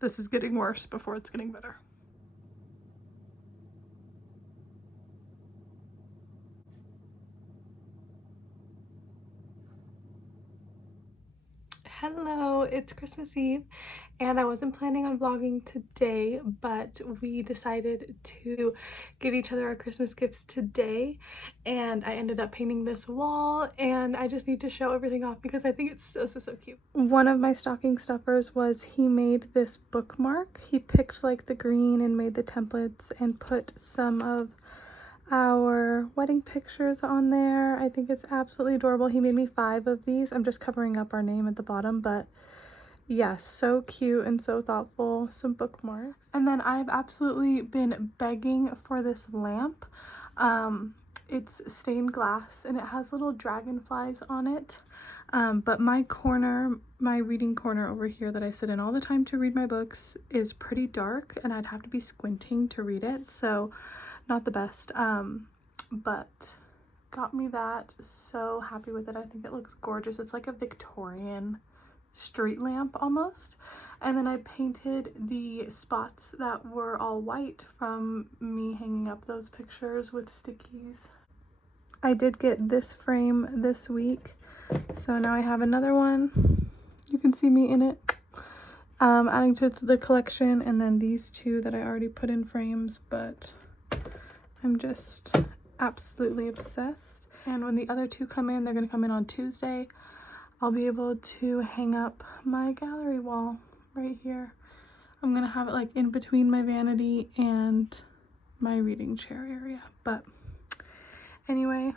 this is getting worse before it's getting better. Hello, it's Christmas Eve, and I wasn't planning on vlogging today, but we decided to give each other our Christmas gifts today, and I ended up painting this wall, and I just need to show everything off because I think it's so cute. One of my stocking stuffers was he made this bookmark. He picked like the green and made the templates and put some of our wedding pictures on there. I think it's absolutely adorable. He made me 5 of these. I'm just covering up our name at the bottom, but yes, so cute and so thoughtful. Some bookmarks. And then I've absolutely been begging for this lamp. It's stained glass and it has little dragonflies on it. But my reading corner over here that I sit in all the time to read my books is pretty dark, and I'd have to be squinting to read it, so not the best. But got me that. So happy with it. I think it looks gorgeous. It's like a Victorian street lamp almost. And then I painted the spots that were all white from me hanging up those pictures with stickies. I did get this frame this week, so now I have another one. You can see me in it. Adding to the collection, and then these 2 that I already put in frames, but I'm just absolutely obsessed. And when the other 2 come in, they're going to come in on Tuesday, I'll be able to hang up my gallery wall right here. I'm going to have it like in between my vanity and my reading chair area. But anyway,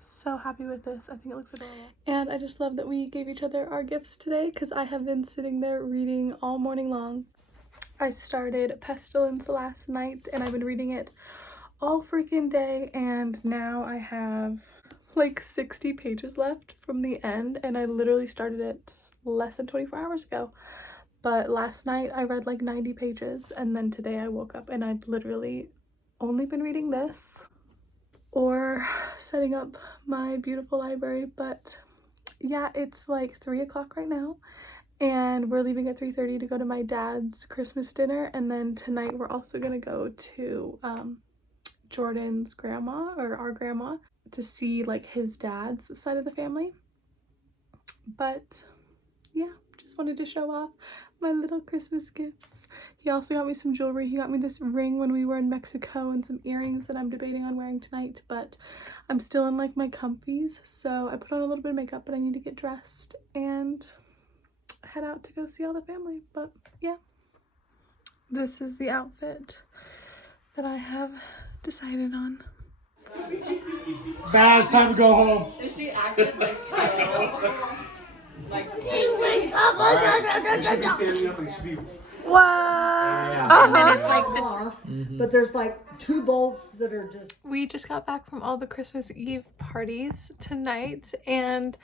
so happy with this. I think it looks adorable. And I just love that we gave each other our gifts today because I have been sitting there reading all morning long. I started Pestilence last night and I've been reading it all freaking day, and now I have like 60 pages left from the end, and I literally started it less than 24 hours ago. But last night I read like 90 pages, and then today I woke up and I've literally only been reading this or setting up my beautiful library. But yeah, it's like 3 o'clock right now, and we're leaving at 3:30 to go to my dad's Christmas dinner, and then tonight we're also gonna go to Jordan's grandma, or our grandma, to see like his dad's side of the family. But yeah, just wanted to show off my little Christmas gifts. He also got me some jewelry. He got me this ring when we were in Mexico and some earrings that I'm debating on wearing tonight, but I'm still in like my comfies, so I put on a little bit of makeup, but I need to get dressed and head out to go see all the family. But yeah, this is the outfit that I have decided on. Baz, time to go home. And she acted like so. Like, Right. You should be standing up and you should be. What? and then it's like this. Off, but there's like 2 bolts that are just. We just got back from all the Christmas Eve parties tonight, and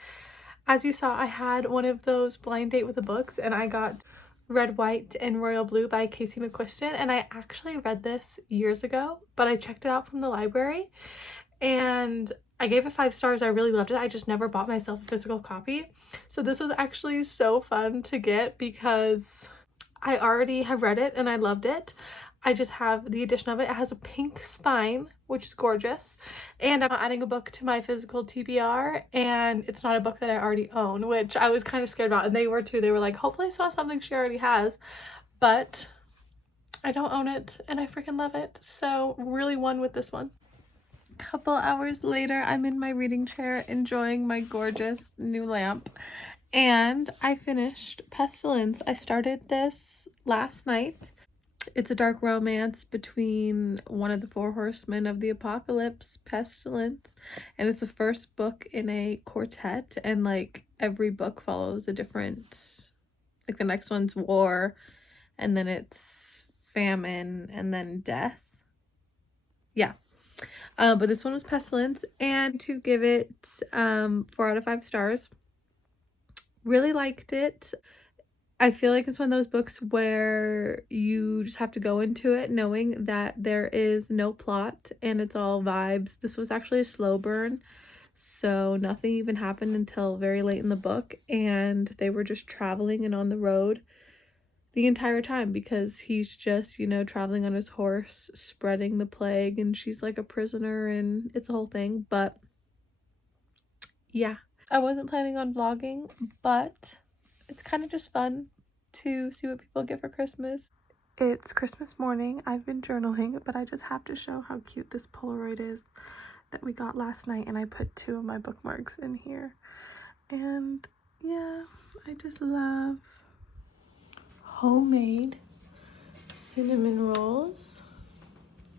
as you saw, I had one of those blind date with the books, and I got Red, White, and Royal Blue by Casey McQuiston, and I actually read this years ago, but I checked it out from the library, and I gave it 5 stars. I really loved it. I just never bought myself a physical copy, so this was actually so fun to get because I already have read it and I loved it. I just have the addition of it. It has a pink spine, which is gorgeous, and I'm adding a book to my physical TBR, and it's not a book that I already own, which I was kind of scared about, and they were too. They were like, hopefully it's not something she already has, but I don't own it and I freaking love it, so really won with this one. Couple hours later, I'm in my reading chair enjoying my gorgeous new lamp, and I finished Pestilence. I started this last night. It's a dark romance between one of the 4 horsemen of the apocalypse, Pestilence, and it's the first book in a quartet, and like every book follows a different, like the next one's war, and then it's famine, and then death. Yeah. But this one was Pestilence, and to give it 4 out of 5 stars. Really liked it. I feel like it's one of those books where you just have to go into it knowing that there is no plot and it's all vibes. This was actually a slow burn, so nothing even happened until very late in the book, and they were just traveling and on the road the entire time because he's just, you know, traveling on his horse, spreading the plague, and she's like a prisoner, and it's a whole thing. But yeah, I wasn't planning on vlogging, but it's kind of just fun to see what people get for Christmas. It's Christmas morning. I've been journaling, but I just have to show how cute this Polaroid is that we got last night, and I put 2 of my bookmarks in here. And yeah, I just love homemade cinnamon rolls.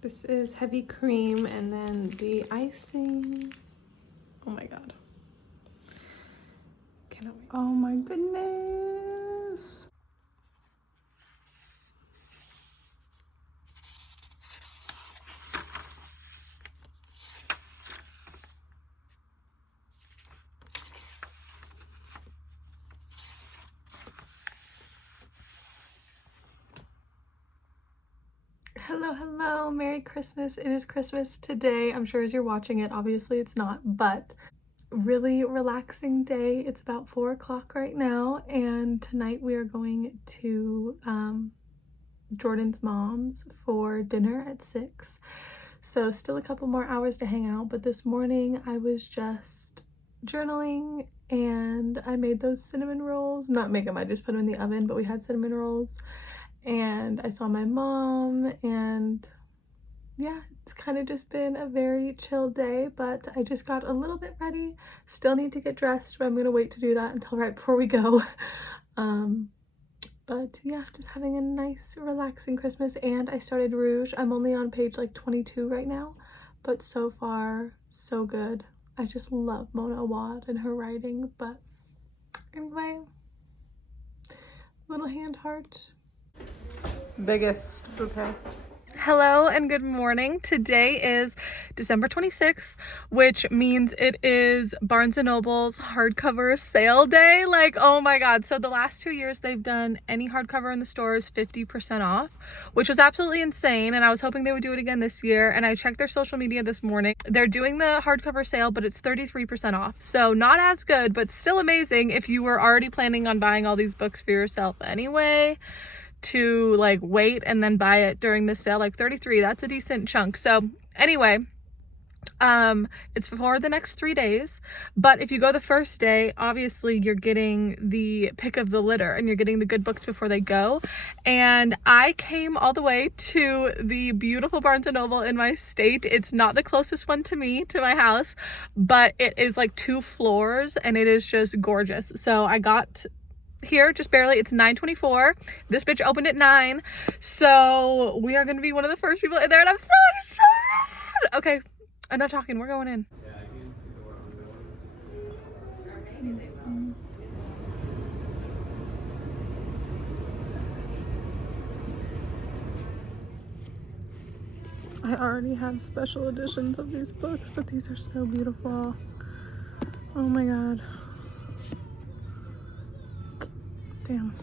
This is heavy cream, and then the icing. Oh my god. Cannot wait. Oh my goodness. Hello, Merry Christmas. It is Christmas today. I'm sure as you're watching it, obviously it's not, but really relaxing day. It's about 4 o'clock right now, and tonight we are going to Jordan's mom's for dinner at 6. So still a couple more hours to hang out, but this morning I was just journaling and I made those cinnamon rolls. Not make them, I just put them in the oven, but we had cinnamon rolls. And I saw my mom, and yeah, it's kind of just been a very chill day, but I just got a little bit ready. Still need to get dressed, but I'm gonna wait to do that until right before we go. But yeah, just having a nice relaxing Christmas. And I started Rouge. I'm only on page like 22 right now, but so far so good. I just love Mona Awad and her writing. But anyway, little hand heart. Biggest bouquet. Hello and good morning. Today is December 26th, which means it is Barnes & Noble's hardcover sale day. Like, oh my god. So the last 2 years they've done any hardcover in the stores 50% off, which was absolutely insane, and I was hoping they would do it again this year. And I checked their social media this morning. They're doing the hardcover sale, but it's 33% off. So not as good, but still amazing if you were already planning on buying all these books for yourself anyway, to like wait and then buy it during the sale. Like 33, that's a decent chunk. So anyway, it's for the next 3 days, but if you go the first day, obviously you're getting the pick of the litter and you're getting the good books before they go. And I came all the way to the beautiful Barnes & Noble in my state. It's not the closest one to me, to my house, but it is like 2 floors and it is just gorgeous. So I got here just barely. It's 9:24. This bitch opened at 9, so we are going to be one of the first people in there, and I'm so excited. Okay, enough talking, we're going in. I already have special editions of these books, but these are so beautiful. Oh my god. Damn.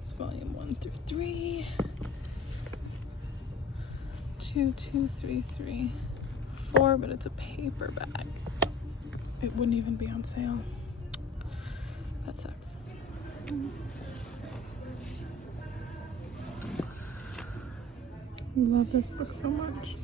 It's volume 1 through 3. 2, 2, 3, 3, 4, but it's a paperback. It wouldn't even be on sale. That sucks. Love this book so much.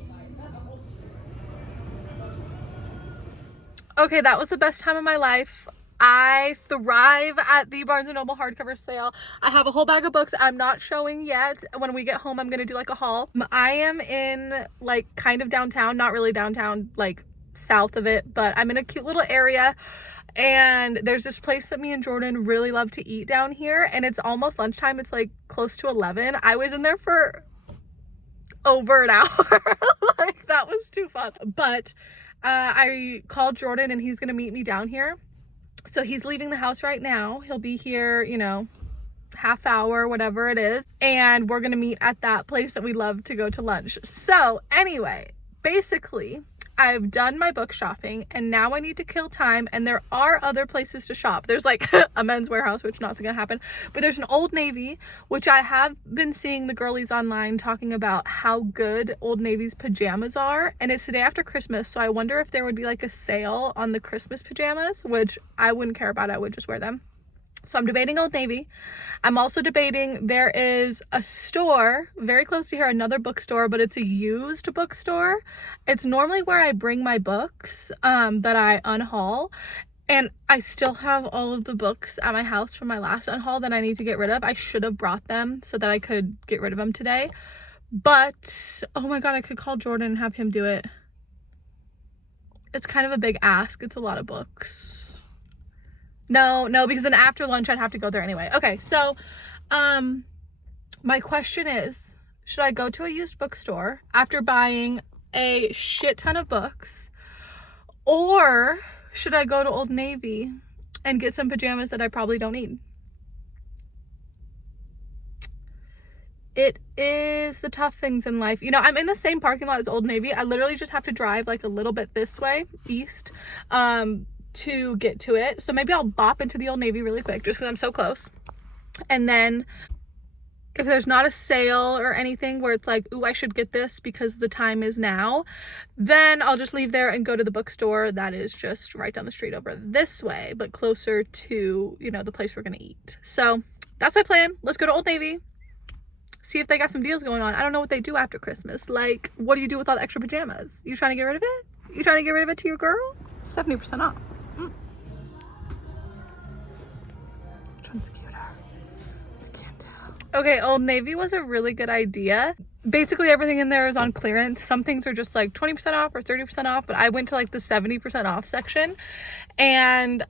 Okay, that was the best time of my life. I thrive at the Barnes & Noble hardcover sale. I have a whole bag of books I'm not showing yet. When we get home, I'm gonna do like a haul. I am in like kind of downtown, not really downtown, like south of it, but I'm in a cute little area. And there's this place that me and Jordan really love to eat down here, and it's almost lunchtime. It's like close to 11. I was in there for over an hour. Like, that was too fun. But I called Jordan and he's gonna meet me down here. So he's leaving the house right now. He'll be here, you know, half hour, whatever it is, and we're gonna meet at that place that we love to go to lunch. So anyway, basically I've done my book shopping and now I need to kill time, and there are other places to shop. There's like a Men's Warehouse, which not gonna happen, but there's an Old Navy, which I have been seeing the girlies online talking about how good Old Navy's pajamas are, and it's the day after Christmas, so I wonder if there would be like a sale on the Christmas pajamas, which I wouldn't care about. I would just wear them. So I'm debating Old Navy. I'm also debating, there is a store very close to here, another bookstore, but it's a used bookstore. It's normally where I bring my books that I unhaul. And I still have all of the books at my house from my last unhaul that I need to get rid of. I should have brought them so that I could get rid of them today. But, oh my God, I could call Jordan and have him do it. It's kind of a big ask. It's a lot of books. No, because then after lunch I'd have to go there anyway. Okay, so my question is, should I go to a used bookstore after buying a shit ton of books, or should I go to Old Navy and get some pajamas that I probably don't need? It is the tough things in life. You know, I'm in the same parking lot as Old Navy. I literally just have to drive like a little bit this way, east, to get to it. So maybe I'll bop into the Old Navy really quick just because I'm so close. And then if there's not a sale or anything where it's like, ooh, I should get this because the time is now, then I'll just leave there and go to the bookstore that is just right down the street over this way, but closer to, you know, the place we're gonna eat. So that's my plan. Let's go to Old Navy, see if they got some deals going on. I don't know what they do after Christmas. Like, what do you do with all the extra pajamas? You trying to get rid of it? You trying to get rid of it to your girl? 70% off. Which one's cuter? I can't tell. Okay, Old Navy was a really good idea. Basically everything in there is on clearance. Some things are just like 20% off or 30% off, but I went to like the 70% off section. And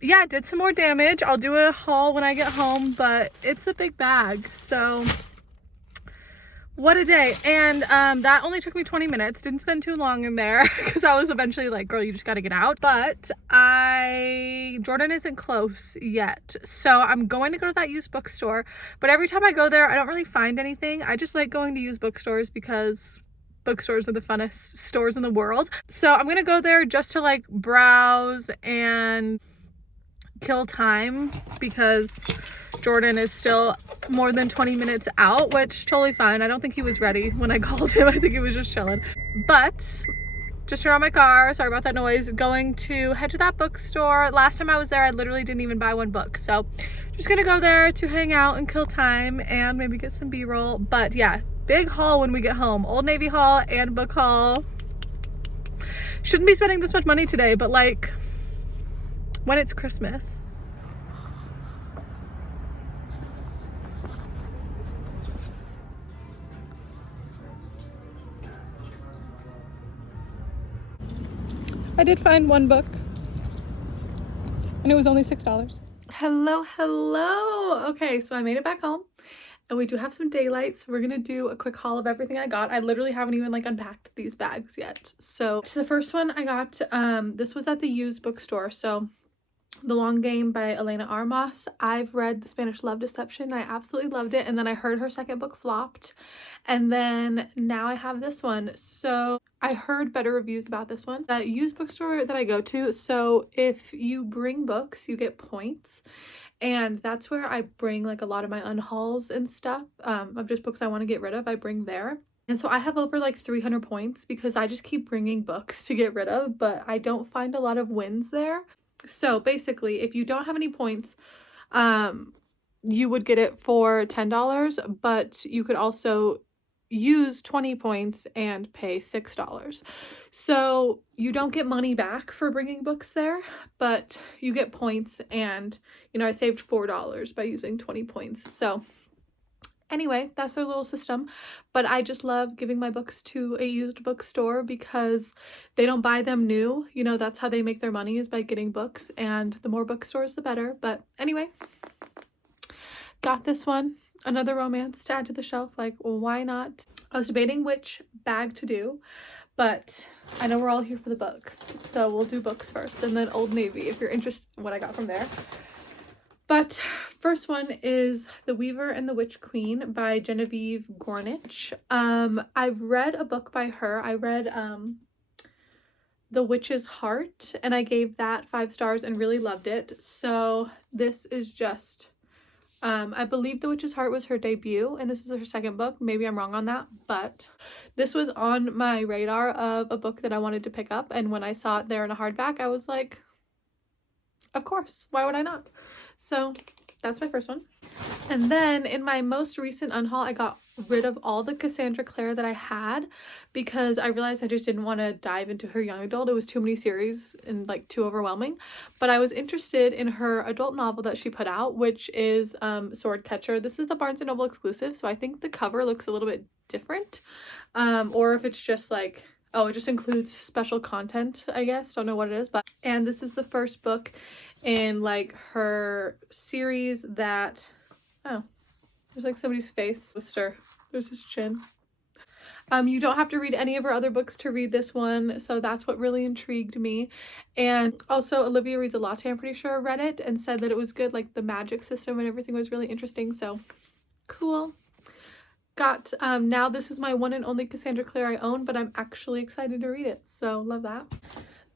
yeah, did some more damage. I'll do a haul when I get home, but it's a big bag, so what a day. And that only took me 20 minutes. Didn't spend too long in there because I was eventually like, girl, you just got to get out. But Jordan isn't close yet, so I'm going to go to that used bookstore. But every time I go there, I don't really find anything. I just like going to used bookstores because bookstores are the funnest stores in the world. So I'm gonna go there just to like browse and kill time because Jordan is still more than 20 minutes out, which totally fine. I don't think he was ready when I called him. I think he was just chilling. But just turned on my car, sorry about that noise. Going to head to that bookstore. Last time I was there, I literally didn't even buy one book, so just gonna go there to hang out and kill time and maybe get some b-roll. But yeah, big haul when we get home. Old Navy haul and book haul. Shouldn't be spending this much money today, but like when it's Christmas. I did find one book and it was only $6. Hello. Okay, so I made it back home and we do have some daylight, so we're gonna do a quick haul of everything I got. I literally haven't even like unpacked these bags yet. So the first one I got, this was at the used bookstore. So The Long Game by Elena Armas. I've read The Spanish Love Deception. I absolutely loved it. And then I heard her second book flopped. And then now I have this one. So I heard better reviews about this one. The used bookstore that I go to, so if you bring books, you get points. And that's where I bring like a lot of my unhauls and stuff of just books I want to get rid of. I bring there. And so I have over like 300 points because I just keep bringing books to get rid of, but I don't find a lot of wins there. So basically, if you don't have any points, you would get it for $10, but you could also use 20 points and pay $6. So you don't get money back for bringing books there, but you get points, and you know, I saved $4 by using 20 points. So anyway, that's their little system. But I just love giving my books to a used bookstore because they don't buy them new. You know, that's how they make their money, is by getting books, and the more bookstores the better. But anyway, got this one, another romance to add to the shelf. Like, well, why not? I was debating which bag to do, but I know we're all here for the books, so we'll do books first and then Old Navy if you're interested in what I got from there. But first one is The Weaver and the Witch Queen by Genevieve Gornick. I've read a book by her. I read The Witch's Heart, and I gave that 5 stars and really loved it. So this is just, I believe The Witch's Heart was her debut, and this is her second book. Maybe I'm wrong on that, but this was on my radar of a book that I wanted to pick up, and when I saw it there in a hardback, I was like, of course, why would I not? So that's my first one. And then in my most recent unhaul, I got rid of all the Cassandra Clare that I had because I realized I just didn't want to dive into her young adult. It was too many series and like too overwhelming. But I was interested in her adult novel that she put out, which is Sword Catcher. This is the Barnes & Noble exclusive, so I think the cover looks a little bit different. Or if it's just like, oh, it just includes special content, I guess. Don't know what it is, but and this is the first book in like her series that, oh, there's like somebody's face. There's his chin. You don't have to read any of her other books to read this one, so that's what really intrigued me. And also Olivia Reads a Latte, I'm pretty sure, read it and said that it was good, like the magic system and everything was really interesting, so cool. Got now this is my one and only Cassandra Clare I own, but I'm actually excited to read it, so love that.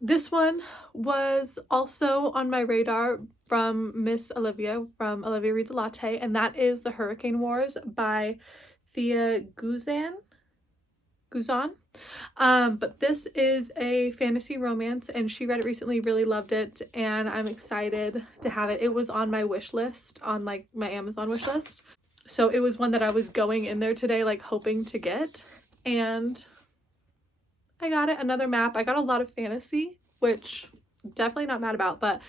This one was also on my radar from Miss Olivia, from Olivia Reads a Latte, and that is The Hurricane Wars by Thea Guzan. But this is a fantasy romance, and she read it recently, really loved it, and I'm excited to have it. It was on my wish list, on like my Amazon wish list. So it was one that I was going in there today, like hoping to get, and I got it. Another map. I got a lot of fantasy, which definitely not mad about, but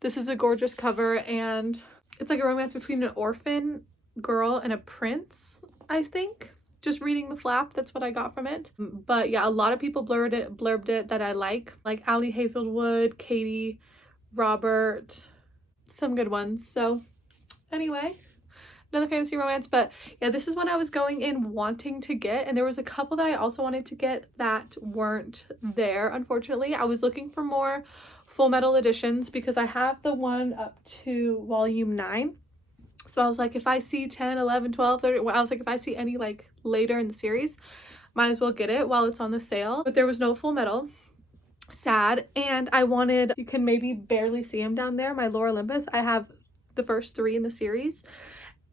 this is a gorgeous cover, and it's like a romance between an orphan girl and a prince, I think. Just reading the flap, that's what I got from it. But yeah, a lot of people blurbed it that I like Allie Hazelwood, Katie, Robert, some good ones. So anyway, another fantasy romance. But yeah, this is one I was going in wanting to get, and there was a couple that I also wanted to get that weren't there, unfortunately. I was looking for more Full Metal editions because I have the one up to volume 9. So I was like, if I see 10, 11, 12, 30, I was like, if I see any like later in the series, might as well get it while it's on the sale. But there was no Full Metal. Sad. And I wanted, you can maybe barely see him down there, my Lore Olympus. I have the first 3 in the series,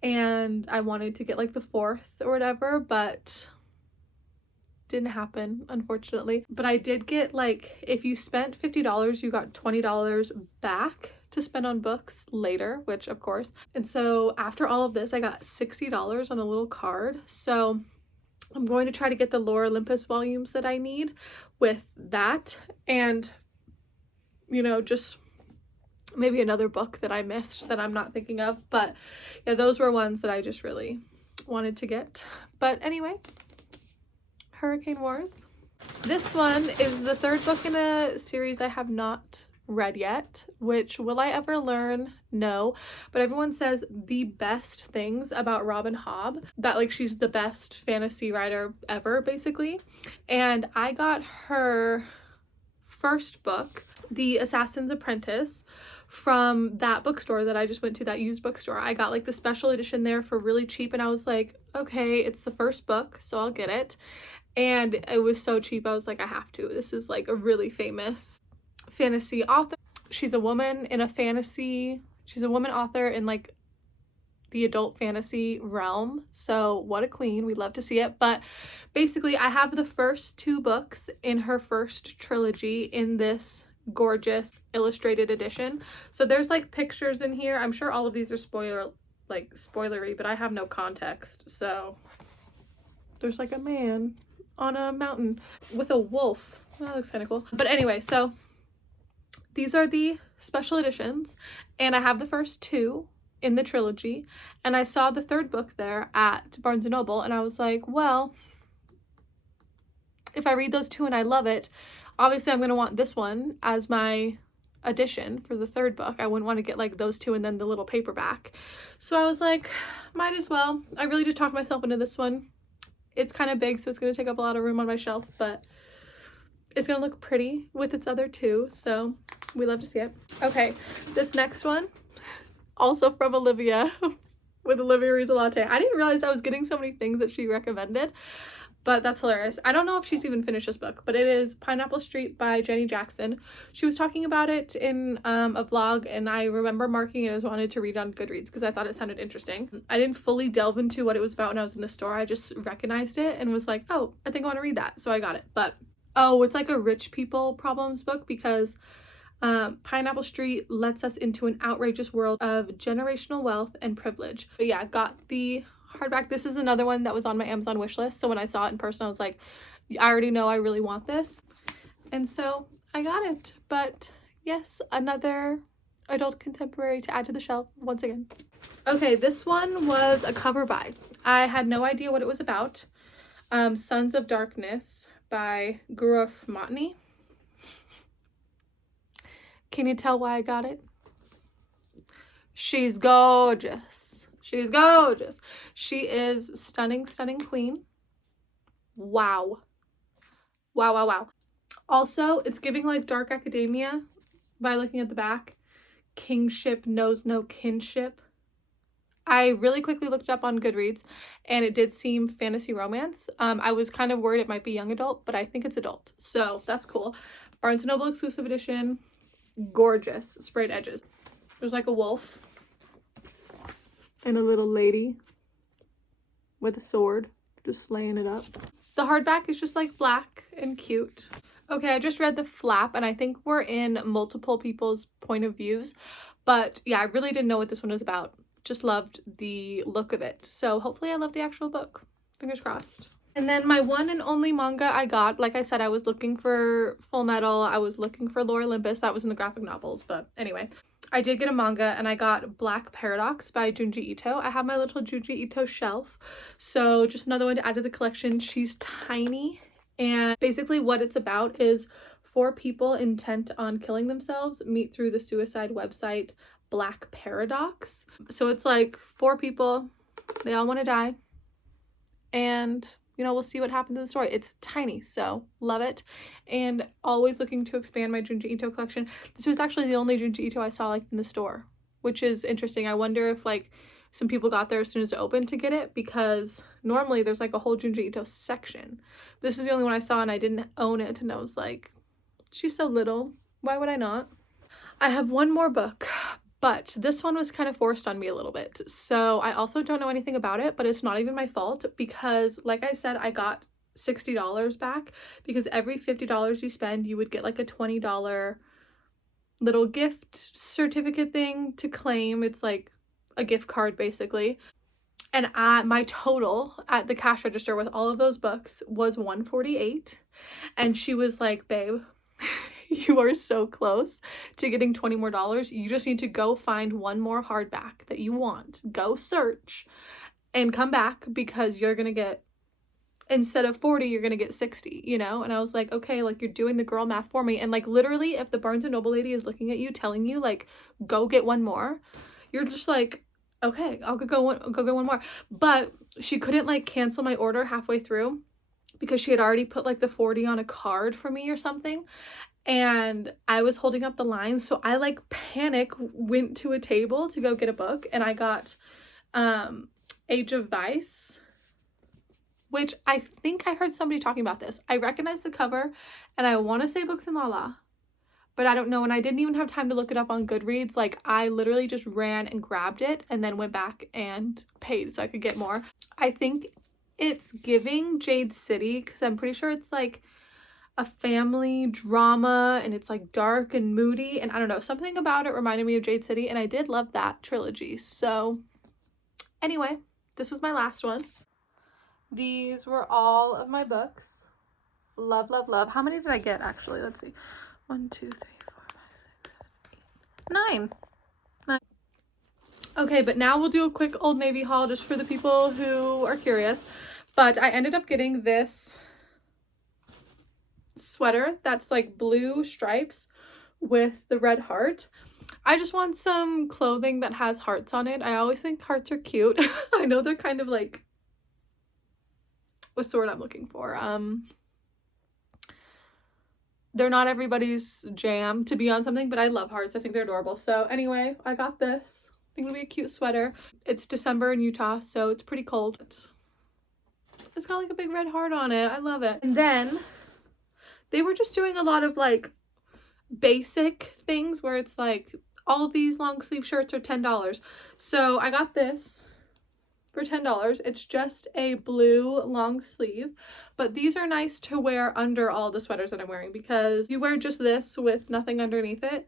and I wanted to get like the 4th or whatever, but didn't happen, unfortunately. But I did get, like, if you spent $50, you got $20 back to spend on books later, which of course. And so after all of this, I got $60 on a little card. So I'm going to try to get the Lore Olympus volumes that I need with that, and you know, just maybe another book that I missed that I'm not thinking of. But yeah, those were ones that I just really wanted to get. But anyway, Hurricane Wars. This one is the 3rd book in a series I have not read yet, which will I ever learn? No, but everyone says the best things about Robin Hobb, that like she's the best fantasy writer ever, basically. And I got her first book, The Assassin's Apprentice, from that bookstore that I just went to, that used bookstore. I got like the special edition there for really cheap, and I was like, okay, it's the first book, so I'll get it. And it was so cheap, I was like, I have to. This is like a really famous fantasy author. She's a woman in a fantasy, she's a woman author in like the adult fantasy realm, so what a queen. We love to see it. But basically I have the first 2 books in her first trilogy in this gorgeous illustrated edition. So there's like pictures in here. I'm sure all of these are spoilery, but I have no context. So there's like a man on a mountain with a wolf. That looks kind of cool. But anyway, so these are the special editions, and I have the first 2 in the trilogy, and I saw the 3rd book there at Barnes & Noble, and I was like, well, if I read those 2 and I love it, obviously I'm going to want this one as my edition for the 3rd book. I wouldn't want to get like those 2 and then the little paperback. So I was like, might as well. I really just talked myself into this one. It's kind of big, so it's going to take up a lot of room on my shelf, but it's going to look pretty with its other 2, so we love to see it. Okay, this next one, also from Olivia, with Olivia Reads a Latte. I didn't realize I was getting so many things that she recommended, but that's hilarious. I don't know if she's even finished this book, but it is Pineapple Street by Jenny Jackson. She was talking about it in a vlog, and I remember marking it as wanted to read on Goodreads because I thought it sounded interesting. I didn't fully delve into what it was about when I was in the store. I just recognized it and was like, oh, I think I want to read that. So I got it. But oh, it's like a rich people problems book because Pineapple Street lets us into an outrageous world of generational wealth and privilege. But yeah, got the hardback. This is another one that was on my Amazon wish list. So when I saw it in person, I was like, I already know I really want this. And so I got it. But yes, another adult contemporary to add to the shelf once again. Okay, this one was a cover buy. I had no idea what it was about. Sons of Darkness by Gaurav Matni. Can you tell why I got it? She's gorgeous. She's gorgeous. She is stunning, stunning queen. Wow. Wow, wow, wow. Also, it's giving like dark academia by looking at the back. Kingship knows no kinship. I really quickly looked up on Goodreads and it did seem fantasy romance. I was kind of worried it might be young adult, but I think it's adult. So that's cool. Barnes & Noble exclusive edition. Gorgeous sprayed edges. There's like a wolf and a little lady with a sword just slaying it up. The hardback is just like black and cute. Okay, I just read the flap and I think we're in multiple people's point of views, but yeah, I really didn't know what this one was about. Just loved the look of it. So hopefully I love the actual book. Fingers crossed. And then my one and only manga I got, like I said, I was looking for Full Metal, I was looking for Lore Olympus, that was in the graphic novels, but anyway. I did get a manga and I got Black Paradox by Junji Ito. I have my little Junji Ito shelf, so just another one to add to the collection. She's tiny, and basically what it's about is 4 people intent on killing themselves meet through the suicide website Black Paradox. So it's like 4 people, they all want to die, and you know, we'll see what happens in the story. It's tiny, so love it. And always looking to expand my Junji Ito collection. This was actually the only Junji Ito I saw like in the store, which is interesting. I wonder if like some people got there as soon as it opened to get it, because normally there's like a whole Junji Ito section. This is the only one I saw and I didn't own it, and I was like, she's so little, why would I not? I have one more book, but this one was kind of forced on me a little bit. So I also don't know anything about it, but it's not even my fault because, like I said, I got $60 back because every $50 you spend, you would get like a $20 little gift certificate thing to claim. It's like a gift card basically. And my total at the cash register with all of those books was $148. And she was like, babe, you are so close to getting $20 more. You just need to go find one more hardback that you want. Go search and come back because you're going to get, instead of 40, you're going to get 60, you know? And I was like, okay, like you're doing the girl math for me. And like literally if the Barnes & Noble lady is looking at you telling you like, go get one more, you're just like, okay, I'll go get one more. But she couldn't like cancel my order halfway through because she had already put like the 40 on a card for me or something. And I was holding up the line, so I like went to a table to go get a book, and I got Age of Vice, which I think I heard somebody talking about this. I recognize the cover and I want to say Books in Lala, but I don't know, and I didn't even have time to look it up on Goodreads. Like I literally just ran and grabbed it and then went back and paid so I could get more. I think it's giving Jade City because I'm pretty sure it's like a family drama and it's like dark and moody, and I don't know, something about it reminded me of Jade City, and I did love that trilogy. So anyway, this was my last one. These were all of my books. Love, love, love. How many did I get actually? Let's see. 1, 2, 3, 4, 5, 6, 7, 8, 9. Okay, but now we'll do a quick Old Navy haul just for the people who are curious. But I ended up getting this sweater that's like blue stripes with the red heart. I just want some clothing that has hearts on it. I always think hearts are cute. I know they're kind of like, what's the word I'm looking for? They're not everybody's jam to be on something, but I love hearts. I think they're adorable. So anyway, I got this. I think it'll be a cute sweater. It's December in Utah, so it's pretty cold. It's got like a big red heart on it. I love it. And then they were just doing a lot of like basic things where it's like all of these long sleeve shirts are $10. So I got this for $10. It's just a blue long sleeve, but these are nice to wear under all the sweaters that I'm wearing, because you wear just this with nothing underneath it,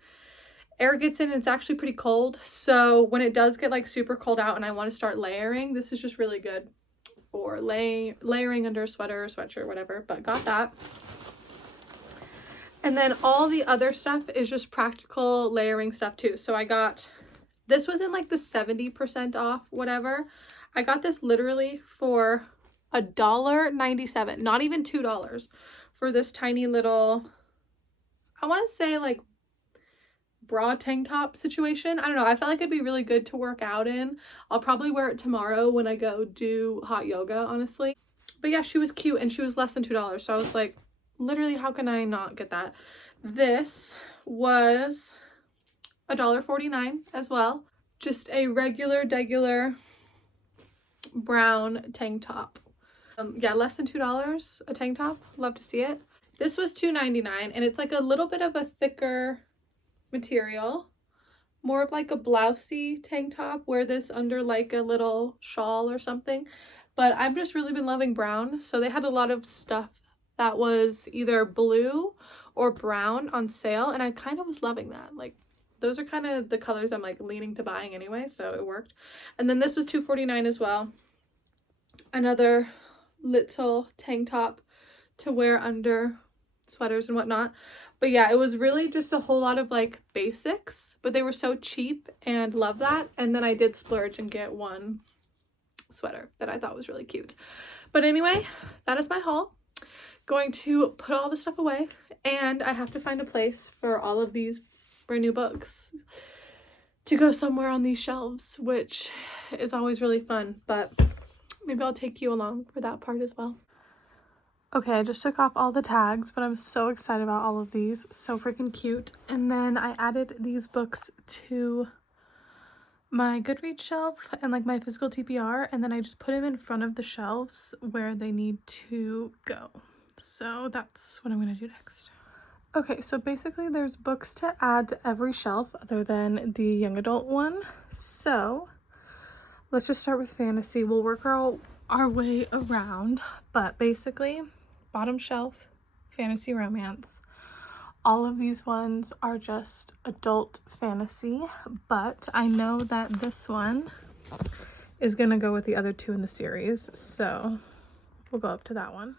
air gets in and it's actually pretty cold. So when it does get like super cold out and I want to start layering, this is just really good for layering under a sweater or sweatshirt, whatever. But got that. And then all the other stuff is just practical layering stuff too. So I got, this was in like the 70% off, whatever. I got this literally for $1.97, not even $2, for this tiny little, I want to say like bra tank top situation. I don't know. I felt like it'd be really good to work out in. I'll probably wear it tomorrow when I go do hot yoga, honestly. But yeah, she was cute and she was less than $2. So I was like, literally, how can I not get that? This was $1.49 as well. Just a regular brown tank top. Yeah, less than $2 a tank top. Love to see it. This was $2.99 and it's like a little bit of a thicker material, more of like a blousey tank top. Wear this under like a little shawl or something. But I've just really been loving brown, so they had a lot of stuff that was either blue or brown on sale, and I kind of was loving that. Like, those are kind of the colors I'm like leaning to buying anyway, so it worked. And then this was $2.49 as well. Another little tank top to wear under sweaters and whatnot. But yeah, it was really just a whole lot of like basics, but they were so cheap and love that. And then I did splurge and get one sweater that I thought was really cute. But anyway, that is my haul. Going to put all the stuff away, and I have to find a place for all of these brand new books to go somewhere on these shelves, which is always really fun, but maybe I'll take you along for that part as well. Okay, I just took off all the tags, but I'm so excited about all of these. So freaking cute. And then I added these books to my Goodreads shelf and like my physical TBR, and then I just put them in front of the shelves where they need to go. So that's what I'm going to do next. Okay, so basically there's books to add to every shelf other than the young adult one. So let's just start with fantasy. We'll work our way around, but basically bottom shelf, fantasy romance. All of these ones are just adult fantasy, but I know that this one is gonna go with the other two in the series, so we'll go up to that one.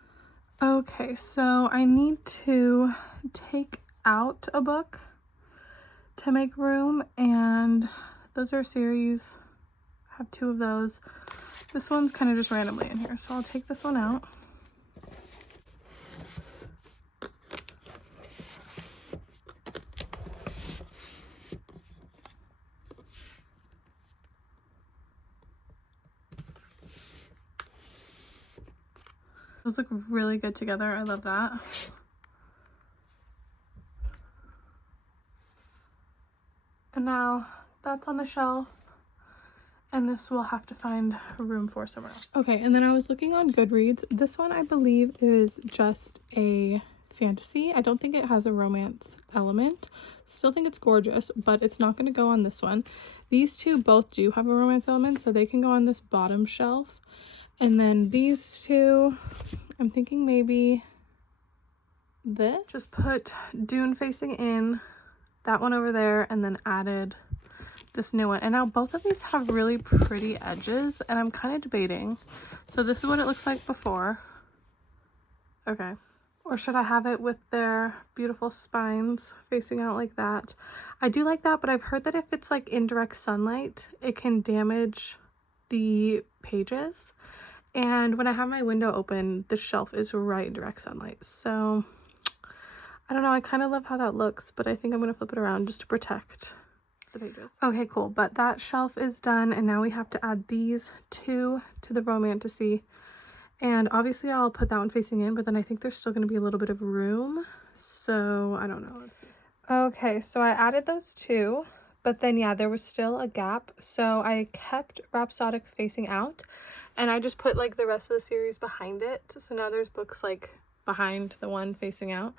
Okay, so I need to take out a book to make room, and those are series. I have two of those. This one's kind of just randomly in here, so I'll take this one out. Those look really good together. I love that. And now that's on the shelf, and this will have to find room for somewhere else. Okay, and then I was looking on Goodreads. This one I believe is just a fantasy. I don't think it has a romance element. Still think it's gorgeous, but it's not going to go on this one. These two both do have a romance element, so they can go on this bottom shelf. And then these two, I'm thinking maybe this. Just put Dune facing in, that one over there, and then added this new one. And now both of these have really pretty edges, and I'm kind of debating. So this is what it looks like before. Okay. Or should I have it with their beautiful spines facing out like that? I do like that, but I've heard that if it's like in direct sunlight, it can damage the pages. And when I have my window open, the shelf is right in direct sunlight. So I don't know, I kind of love how that looks, but I think I'm going to flip it around just to protect the pages. Okay, cool. But that shelf is done, and now we have to add these two to the romantasy. And obviously I'll put that one facing in, but then I think there's still going to be a little bit of room. So I don't know. Let's see. Okay, so I added those two, but then yeah, there was still a gap. So I kept Rhapsodic facing out, and I just put like the rest of the series behind it. So now there's books like behind the one facing out.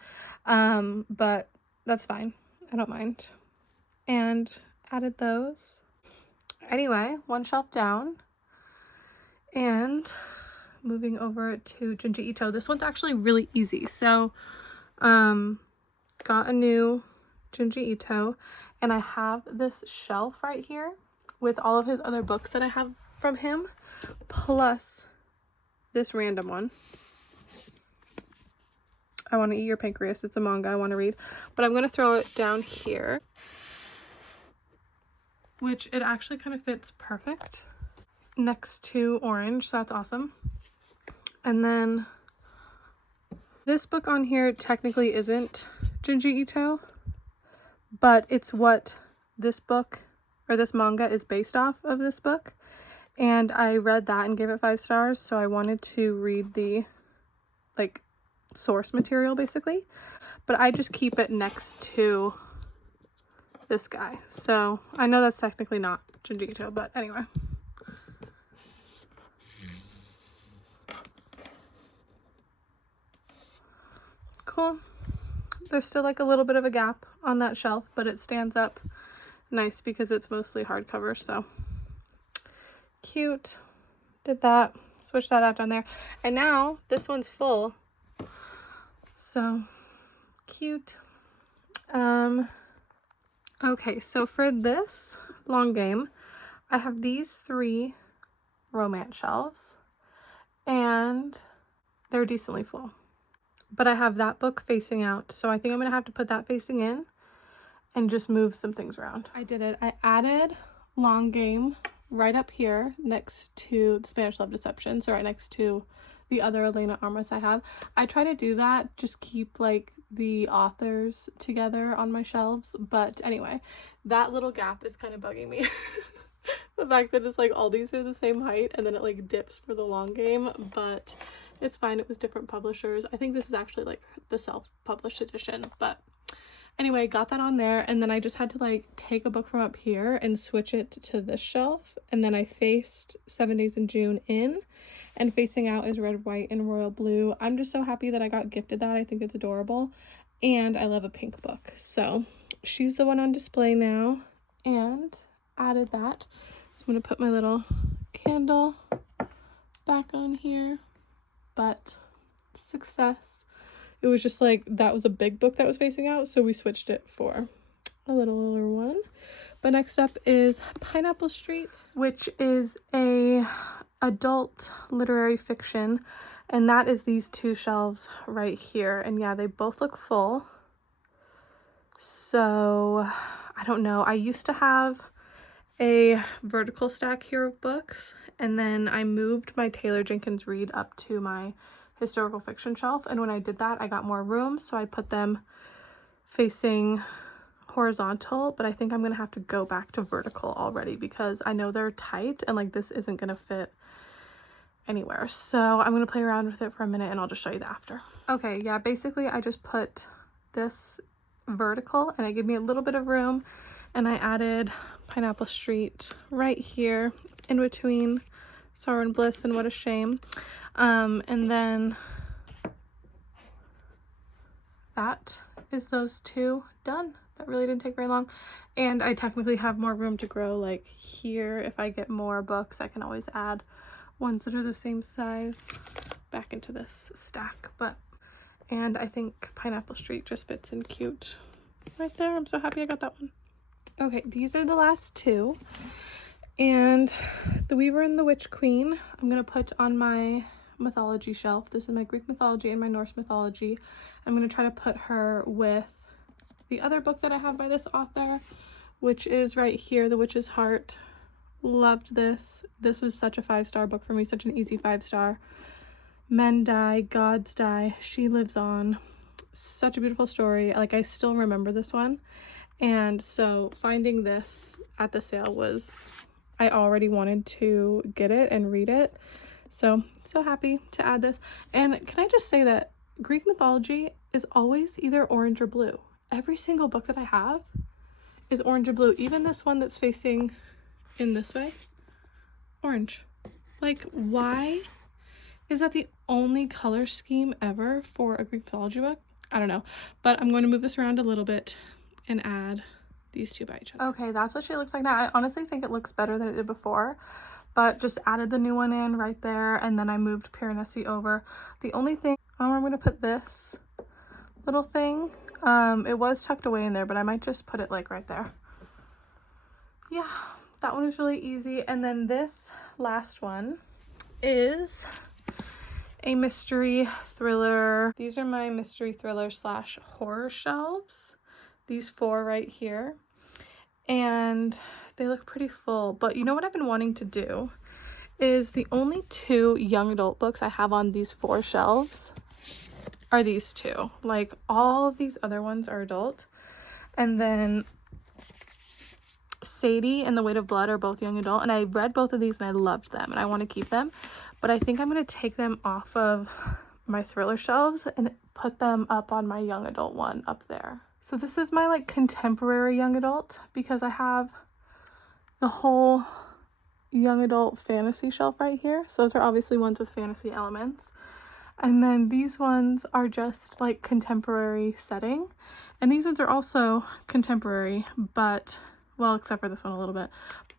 But that's fine. I don't mind. And added those. Anyway, one shelf down. And moving over to Junji Ito. This one's actually really easy. So, got a new Junji Ito, and I have this shelf right here with all of his other books that I have from him, plus this random one. I Want to Eat Your Pancreas. It's a manga I want to read, but I'm going to throw it down here, which it actually kind of fits perfect next to orange, so that's awesome. And then this book on here technically isn't Junji Ito, but it's what this book or this manga is based off of this book. And I read that and gave it 5 stars, so I wanted to read the like source material basically. But I just keep it next to this guy. So I know that's technically not Junji Ito, but anyway. Cool. There's still like a little bit of a gap on that shelf, but it stands up nice because it's mostly hardcover, so cute. Did that, switch that out down there, and now this one's full, so cute. Okay, so for this long game I have these 3 romance shelves and they're decently full. But I have that book facing out, so I think I'm going to have to put that facing in and just move some things around. I did it. I added long game right up here next to the Spanish Love Deception, so right next to the other Elena Armas I have. I try to do that, just keep like the authors together on my shelves, but anyway, that little gap is kind of bugging me. The fact that it's like all these are the same height and then it like dips for the long game, but it's fine. It was different publishers. I think this is actually like the self-published edition, but anyway, got that on there, and then I just had to like take a book from up here and switch it to this shelf, and then I faced 7 Days in June in, and facing out is Red, White, and Royal Blue. I'm just so happy that I got gifted that. I think it's adorable, and I love a pink book, so she's the one on display now, and added that. So I'm gonna put my little candle back on here, but success. It was just like that was a big book that was facing out, so we switched it for a littler one. But next up is Pineapple Street, which is a adult literary fiction, and that is these 2 shelves right here. And yeah, they both look full, so I don't know. I used to have a vertical stack here of books, and then I moved my Taylor Jenkins Reid up to my historical fiction shelf, and when I did that I got more room, so I put them facing horizontal, but I think I'm gonna have to go back to vertical already because I know they're tight and like this isn't gonna fit anywhere. So I'm gonna play around with it for a minute and I'll just show you the after. Okay, yeah, basically I just put this vertical and it gave me a little bit of room, and I added Pineapple Street right here in between Sorrow and Bliss and What a Shame. And then that is those 2 done. That really didn't take very long, and I technically have more room to grow like here. If I get more books I can always add ones that are the same size back into this stack. And I think Pineapple Street just fits in cute right there. I'm so happy I got that one. Okay, these are the last 2, and The Weaver and the Witch Queen I'm gonna put on my mythology shelf. This is my Greek mythology and my Norse mythology. I'm gonna try to put her with the other book that I have by this author, which is right here, The Witch's Heart. Loved this. This was such a 5-star book for me, such an easy 5-star. Men die, gods die, she lives on. Such a beautiful story. Like, I still remember this one, and so finding this at the sale was, I already wanted to get it and read it, so happy to add this. And can I just say that Greek mythology is always either orange or blue. Every single book that I have is orange or blue. Even this one that's facing in this way, orange. Like, why is that the only color scheme ever for a Greek mythology book? I don't know, but I'm going to move this around a little bit and add these two by each other. Okay, that's what she looks like now. I honestly think it looks better than it did before, but just added the new one in right there, and then I moved Piranesi over. The only thing, I don't know where I'm going to put this little thing. It was tucked away in there, but I might just put it like right there. Yeah, that one is really easy. And then this last one is a mystery thriller. These are my mystery thriller slash horror shelves. These 4 right here. And they look pretty full. But you know what I've been wanting to do is the only 2 young adult books I have on these 4 shelves are these 2. Like, all of these other ones are adult. And then Sadie and The Weight of Blood are both young adult, and I read both of these and I loved them and I want to keep them, but I think I'm going to take them off of my thriller shelves and put them up on my young adult one up there. So this is my like contemporary young adult, because I have the whole young adult fantasy shelf right here. So those are obviously ones with fantasy elements, and then these ones are just like contemporary setting, and these ones are also contemporary, but well, except for this one a little bit,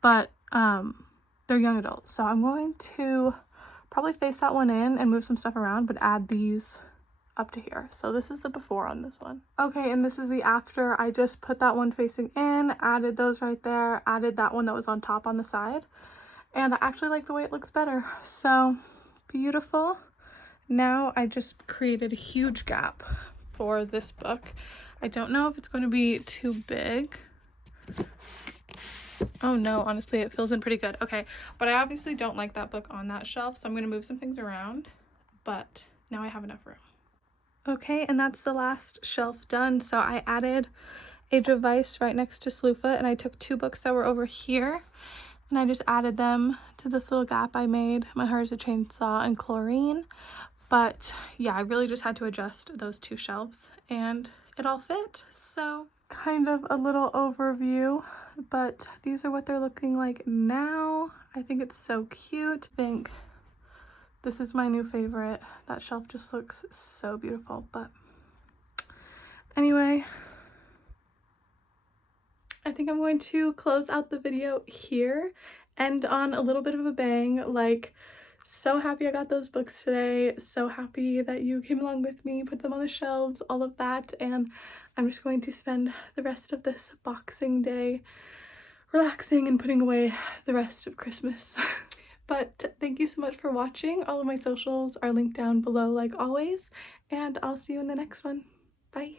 but they're young adults. So I'm going to probably face that one in and move some stuff around, but add these up to here. So this is the before on this one. Okay, and this is the after. I just put that one facing in, added those right there, added that one that was on top on the side, and I actually like the way it looks better. So beautiful. Now I just created a huge gap for this book. I don't know if it's going to be too big. Oh no, honestly, it feels in pretty good. Okay, but I obviously don't like that book on that shelf, so I'm going to move some things around, but now I have enough room. Okay, and that's the last shelf done. So I added Age of Vice right next to Slewfoot, and I took 2 books that were over here, and I just added them to this little gap I made. My Heart is a Chainsaw and Chlorine. But yeah, I really just had to adjust those 2 shelves, and it all fit. So kind of a little overview, but these are what they're looking like now. I think it's so cute. I think this is my new favorite. That shelf just looks so beautiful. But anyway, I think I'm going to close out the video here, end on a little bit of a bang. Like, so happy I got those books today, so happy that you came along with me, put them on the shelves, all of that, and I'm just going to spend the rest of this Boxing Day relaxing and putting away the rest of Christmas. But thank you so much for watching. All of my socials are linked down below like always, and I'll see you in the next one. Bye!